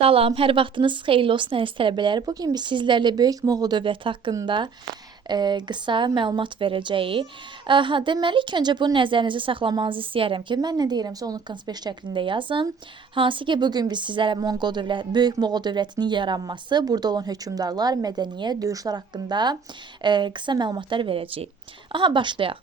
Salam, hər vaxtınız xeyirli olsun əziz tələbələr. Bu gün biz sizlərlə Böyük Moğol dövləti haqqında qısa məlumat verəcəyik. Deməli, ilk öncə bunu nəzərinizə saxlamanızı istəyərəm ki, mən nə deyirəmsə onu konspekt şəklində yazın. Hansı ki, bu gün biz sizlərə Böyük Moğol dövlətinin yaranması, burada olan hökmdarlar, mədəniyyət, döyüşlər haqqında qısa məlumatlar verəcəyik. Başlayaq.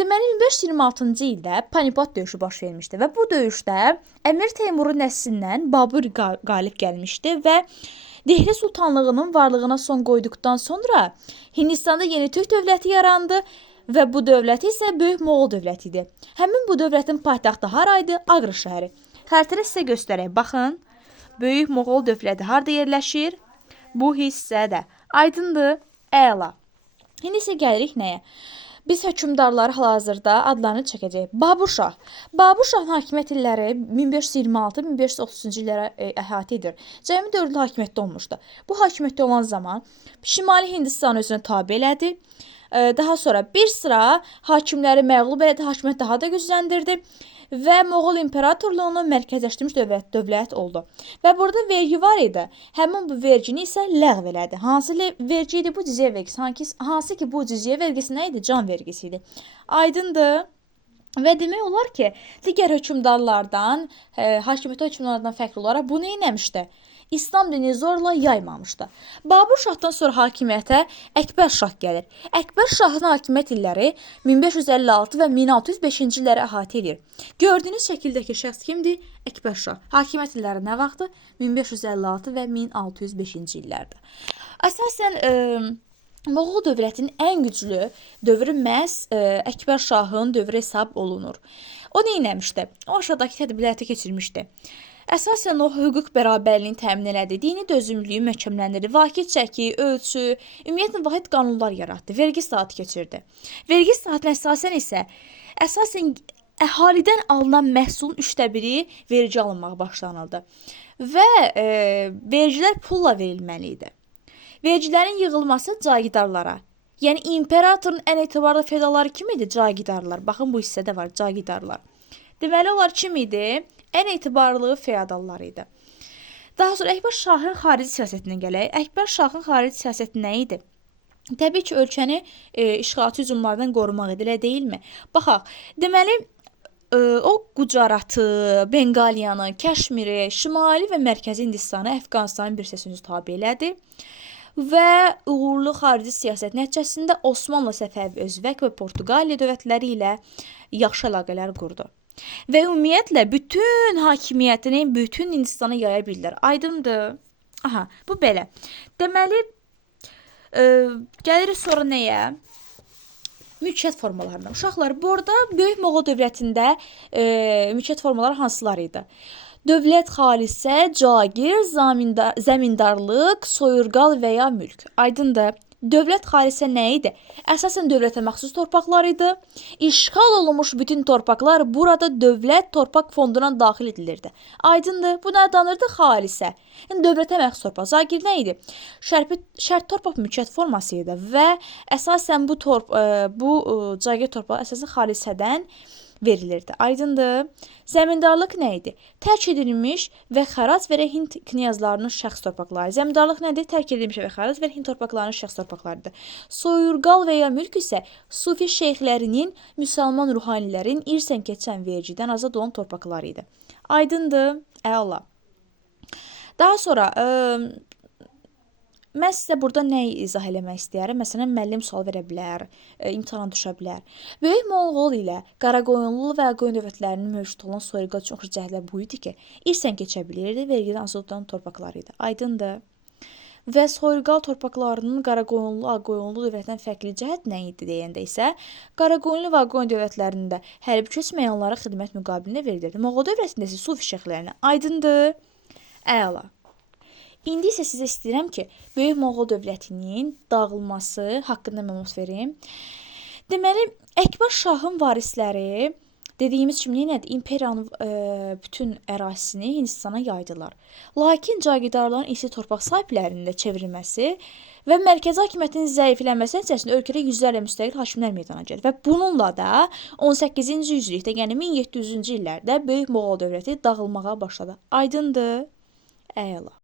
Deməli 1526-cı ildə Panipat döyüşü baş vermişdi və bu döyüşdə Əmir Teymurun nəslindən Babur qalib gəlmişdi və Dehli sultanlığının varlığına son qoyduqdan sonra Hindistanda yeni türk dövləti yarandı və bu dövlət isə Böyük Moğol dövləti idi. Həmin bu dövlətin paytaxtı haraydı? Aqra şəhəri. Xəritədə sizə göstərək. Baxın. Böyük Moğol dövləti harda yerləşir? Bu hissədə. Aydındır? Əla. İndi isə gəlirik nəyə? Biz hökmdarları hal-hazırda adlarını çəkəcəyik. Babur Şah. Babur Şahın hakimiyyət illəri 1526-1530-cu illərə əhatə edir. Cəmi 4 il hakimiyyətdə olmuşdu. Bu hakimiyyətdə olan zaman Şimali Hindistanı özünə tabe elədi. Daha sonra bir sıra hakimləri məğlub elədi, hakimiyyət daha da gücləndirdi və Moğol imperatorluğunu mərkəzləşdirmiş dövlət oldu. Və burada vergi var idi. Həmin bu vergini isə ləğv elədi. Hansı vergi idi? Bu cizyə vergisi. Hansı ki bu cizyə vergisi nə idi? Can vergisi idi. Aydındır. Və demək olar ki, digər hökmdarlardan, hakimiyyətli hökmdarlardan fərqli olaraq bu nə etmişdi? İslam dini zorla yaymamışdı. Babur Şahdan sonra hakimiyyətə Əkbər Şah gəlir. Əkbər Şahın hakimiyyət illəri 1556 və 1605-ci illəri əhatə edir. Gördüyünüz şəkildəki şəxs kimdir? Əkbər Şah. Hakimiyyət illəri nə vaxtı? 1556 və 1605-ci illərdə. Əsasən Moğol dövlətinin ən güclü dövrü məhz Əkbər Şahın dövrü hesab olunur. O nə etmişdi? O aşağıdakı tədbirləri həyata keçirmişdi. Əsasən o hüquq bərabərliyini təmin elədi, dini dözümlüyü möhkəmləndirdi, vakit çəki, ölçü, ümumiyyətlə vahid qanunlar yaratdı, vergi islahatı keçirdi. Vergi islahatına əsasən əhalidən alınan məhsulun 1/3 vergi alınmağa başlanıldı və vergilər pulla verilməli idi. Vergilərin yığılması cagidarlara, yəni imperatorun ən etibarlı feodalları kim idi? Cagidarlar. Baxın bu hissədə var cagidarlar. Deməli onlar kim idi? Ən etibarlı feodallar idi. Daha sonra Əkbər Şahın xarici siyasətinə gələk. Əkbər Şahın xarici siyasəti nə idi? Təbii ki, ölkəni işğalçı hücumlardan qorumaq idi, elə deyilmi? Baxaq, deməli o Gucaratı, Benqaliyanı, Kəşmiri, Şimali və Mərkəzi Hindistanı Əfqanistanın bir hissəsini tabe elədi və uğurlu xarici siyasət nəticəsində Osmanlı, Səfəvi, Özbək və Portuqaliya dövlətləri ilə yaxşı əlaqələr qurdu. Və ümumiyyətlə bütün hakimiyyətini bütün Hindistana yaya bildilər. Aydındır? Bu belə. Deməli, gəlirik sonra nəyə? Mülkiyyət formalarına. Uşaqlar, burada Böyük Moğol dövlətində mülkiyyət formaları hansılar idi? Dövlət xalisə, cagir, zəmindarlıq, soyurqal və ya mülk. Aydındır? Dövlət xalisə nə idi? Əsasən dövlətə məxsus torpaqlar idi. İşğal olunmuş bütün torpaqlar burada dövlət torpaq fonduna daxil edilirdi. Aydındır? Bu nə adlanırdı? Xalisə. Yəni dövlətə məxsus torpaq. Zagir nə idi? Şərt torpaq mülkiyyət forması idi və əsasən bu cagir torpağı əsasən xalisədən verilirdi. Aydındır? Zəmindarlıq nə idi? Tərk edilmiş və xərac verən Hind knyazlarının şəxs torpaqları. Zəmindarlıq nədir? Tərk edilmiş və xərac verən Hind torpaqlarının şəxs torpaqlarıdır. Soyurqal və ya mülk isə sufi şeyxlərinin, müsəlman ruhanilərin irsən keçən vergidən azad olan torpaqları idi. Aydındır? Əla. Daha sonra mən sizə burada nə izah eləmək istəyərəm? Məsələn, müəllim sual verə bilər, imtahan düşə bilər. Böyük Moğol ilə Qaraqoyunlu və Qoyun dövlətlərinin mövcud olan soyurqal çox cəhətlər bu idi ki, irsən keçə bilirdi, vergidən azad olan torpaqları idi. Aydındır? Və soyurqal torpaqlarının Qaraqoyunlu, Ağqoyunlu dövlətdən fərqli cəhət nə idi deyəndə isə, Qaraqoyunlu və Ağqoyun dövlətlərində hərbi köçməyənlara xidmət müqabilində verilirdi. Moğol dövlətində isə sufi şeyxlərinə. Aydındır? Əla. İndi isə sizə istəyirəm ki, Böyük Moğol dövlətinin dağılması haqqında məlumat verim. Deməli, Əkbər Şahın varisləri dediyimiz kimi nədir? İmperiyanın bütün ərazisini Hindistana yaydılar. Lakin cagidarların isi torpaq sahiblərinin çevrilməsi və mərkəzi hakimiyyətin zəiflənməsi nəticəsində ölkədə yüzlərlə müstəqil hakimlər meydana gəlir. Və bununla da 18-ci yüzillikdə, yəni 1700-cü illərdə Böyük Moğol dövləti dağılmağa başladı. Aydındır? Əla.